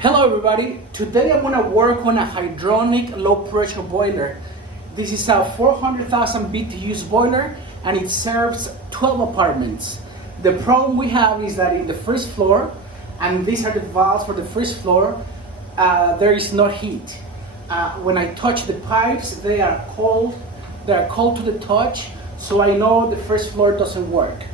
Hello everybody, today I'm going to work on a hydronic low pressure boiler. This is a 400,000 BTUs boiler and it serves 12 apartments. The problem we have is that in the first floor, and these are the valves for the first floor, there is no heat. When I touch the pipes, they are cold to the touch, so I know the first floor doesn't work.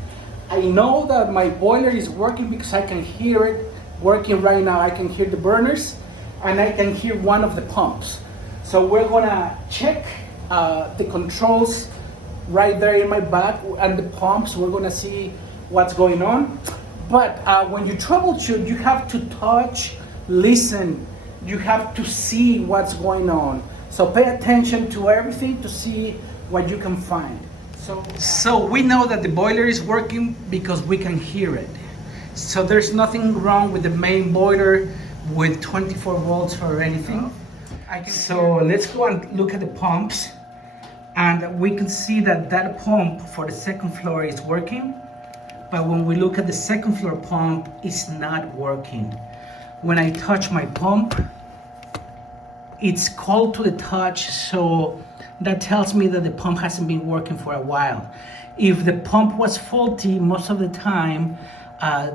I know that my boiler is working because I can hear it working right now. I can hear the burners and I can hear one of the pumps. So we're gonna check the controls right there in my back and the pumps. We're gonna see what's going on. But when you troubleshoot, you have to touch, listen, you have to see what's going on. So pay attention to everything to see what you can find. So we know that the boiler is working because we can hear it. So there's nothing wrong with the main boiler with 24 volts or anything. So let's go and look at the pumps, and we can see that that pump for the second floor is working, but when we look at the second floor pump, it's not working. When I touch my pump, it's cold to the touch, so that tells me that the pump hasn't been working for a while. If the pump was faulty, most of the time,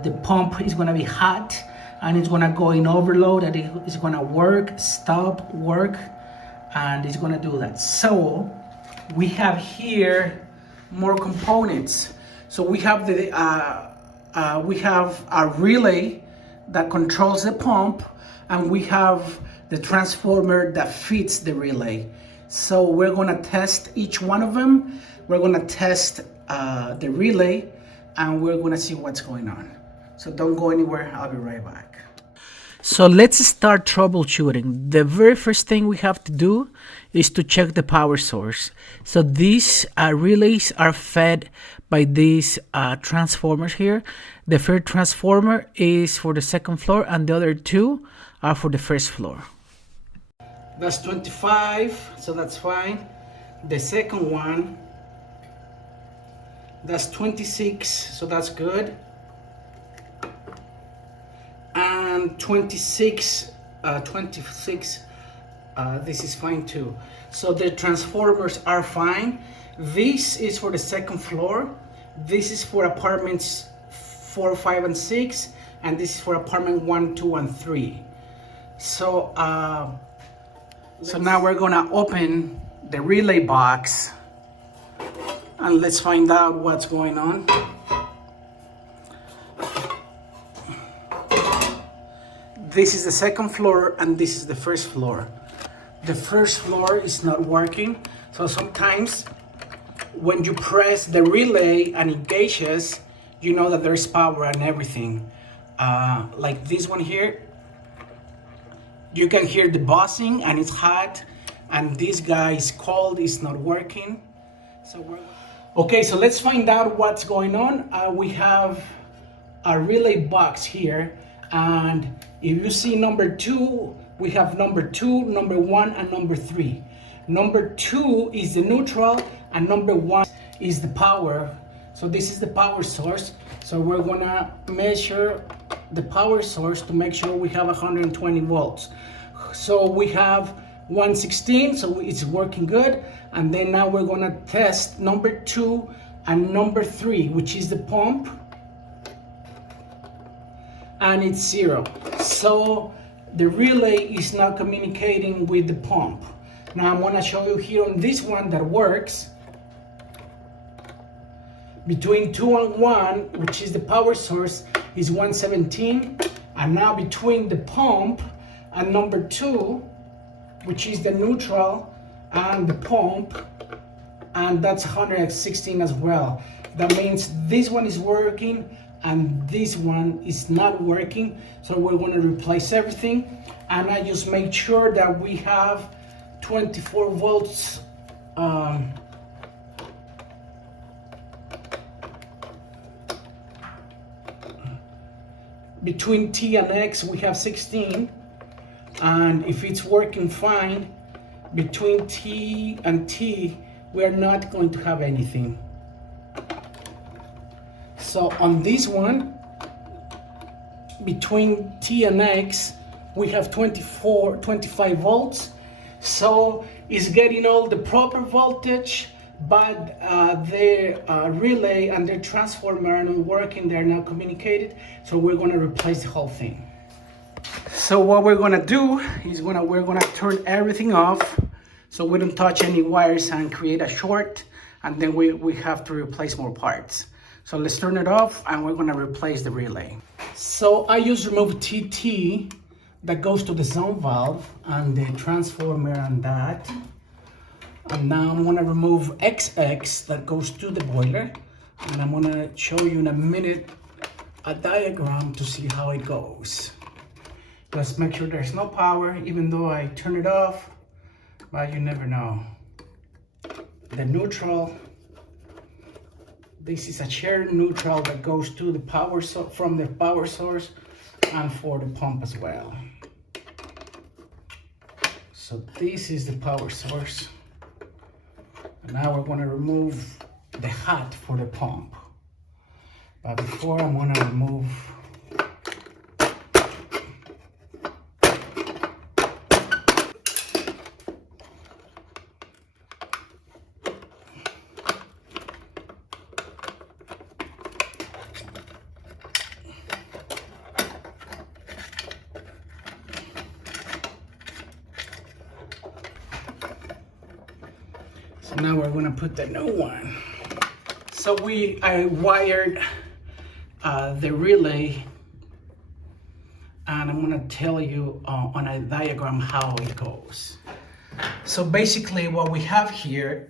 the pump is gonna be hot and it's gonna go in overload and it's gonna work, stop, work, and it's gonna do that. So we have here more components. So we have we have a relay that controls the pump, and we have the transformer that feeds the relay. So we're gonna test each one of them. We're gonna test the relay, and we're gonna see what's going on. So don't go anywhere, I'll be right back. So let's start troubleshooting. The very first thing we have to do is to check the power source. So these relays are fed by these transformers here. The first transformer is for the second floor and the other two are for the first floor. That's 25, so that's fine. The second one, that's 26, so that's good. And 26, this is fine too. So the transformers are fine. This is for the second floor. This is for apartments 4, 5, and 6, and this is for apartment 1, 2, and 3. So now we're gonna open the relay box and let's find out what's going on. This is the second floor and this is the first floor. The first floor is not working, so sometimes when you press the relay and it engages, you know that there's power and everything. Like this one here, you can hear the buzzing and it's hot, and this guy is cold, it's not working. Okay, so let's find out what's going on. We have a relay box here, and if you see number 2, we have number 2, number 1, and number 3. Number 2 is the neutral, and number 1 is the power. So this is the power source. So we're gonna measure the power source to make sure we have 120 volts. So we have 116, so it's working good. And then now we're gonna test number 2 and number 3, which is the pump, and it's 0. So the relay is not communicating with the pump. Now I'm gonna show you here on this one that works. Between 2 and 1, which is the power source, is 117. And now between the pump and number 2, which is the neutral, and the pump, and that's 116 as well. That means this one is working and this one is not working. So we're going to replace everything, and I just make sure that we have 24 volts between T and X. We have 16, and if it's working fine between T and T, we are not going to have anything. So on this one, between T and X, we have 25 volts. So it's getting all the proper voltage, but the relay and the transformer are not working, they're not communicated. So we're gonna replace the whole thing. So what we're gonna do is we're gonna turn everything off so we don't touch any wires and create a short, and then we have to replace more parts. So let's turn it off and we're gonna replace the relay. So I just removed TT that goes to the zone valve and the transformer and that. And now I'm gonna remove XX that goes to the boiler. And I'm gonna show you in a minute a diagram to see how it goes. Let's make sure there's no power, even though I turn it off, but you never know. The neutral, this is a shared neutral that goes to the power from the power source and for the pump as well. So this is the power source. And now we're going to remove the hat for the pump. But before, I'm going to remove So now we're gonna put the new one. So I wired the relay, and I'm gonna tell you on a diagram how it goes. So basically what we have here,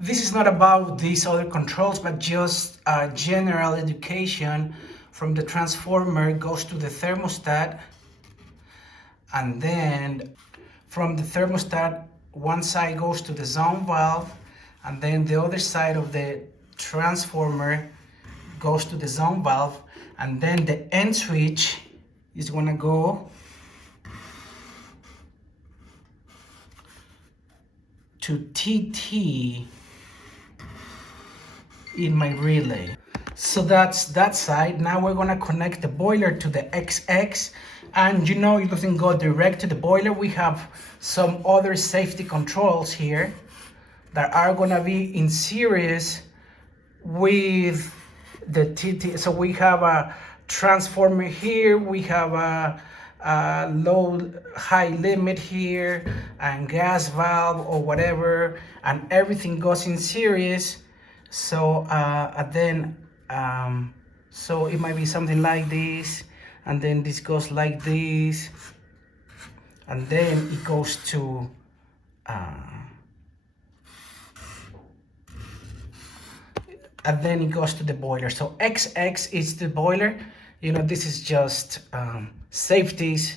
this is not about these other controls, but just general education. From the transformer goes to the thermostat, and then from the thermostat, one side goes to the zone valve, and then the other side of the transformer goes to the zone valve, and then the end switch is gonna go to TT in my relay. So that's that side. Now we're gonna connect the boiler to the XX, and you know it doesn't go direct to the boiler. We have some other safety controls here that are gonna be in series with the TT. So we have a transformer here, we have a low high limit here, and gas valve or whatever, and everything goes in series. So so it might be something like this, and then this goes like this, and then it goes to and then it goes to the boiler. So XX is the boiler. You know, this is just safeties.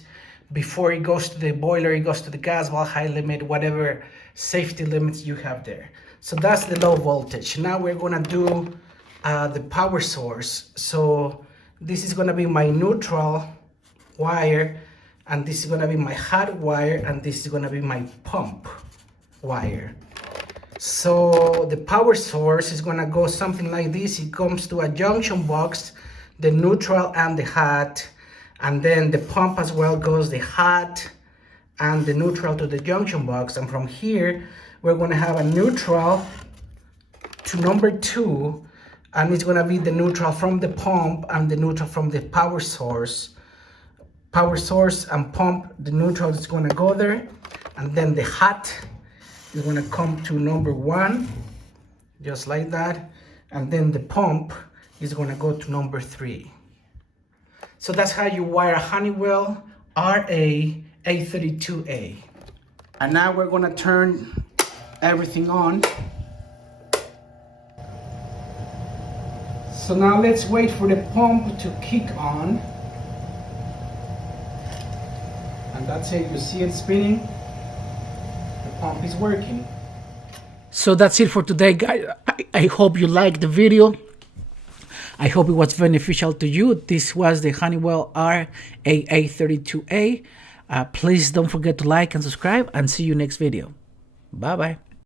Before it goes to the boiler, it goes to the gas valve, high limit, whatever safety limits you have there. So that's the low voltage. Now we're gonna do the power source. So this is gonna be my neutral wire, and this is gonna be my hot wire, and this is gonna be my pump wire. So the power source is gonna go something like this. It comes to a junction box, the neutral and the hot, and then the pump as well goes the hot and the neutral to the junction box. And from here, we're gonna have a neutral to number 2, and it's gonna be the neutral from the pump and the neutral from the power source. Power source and pump, the neutral is gonna go there, and then the hot is gonna come to number 1, just like that, and then the pump is gonna go to number 3. So that's how you wire a Honeywell RA-A32A. And now we're gonna turn everything on. So now let's wait for the pump to kick on. And that's it, you see it spinning. The pump is working. So that's it for today, guys. I hope you liked the video. I hope it was beneficial to you. This was the Honeywell RA-A32A. Please don't forget to like and subscribe, and see you next video. Bye-bye.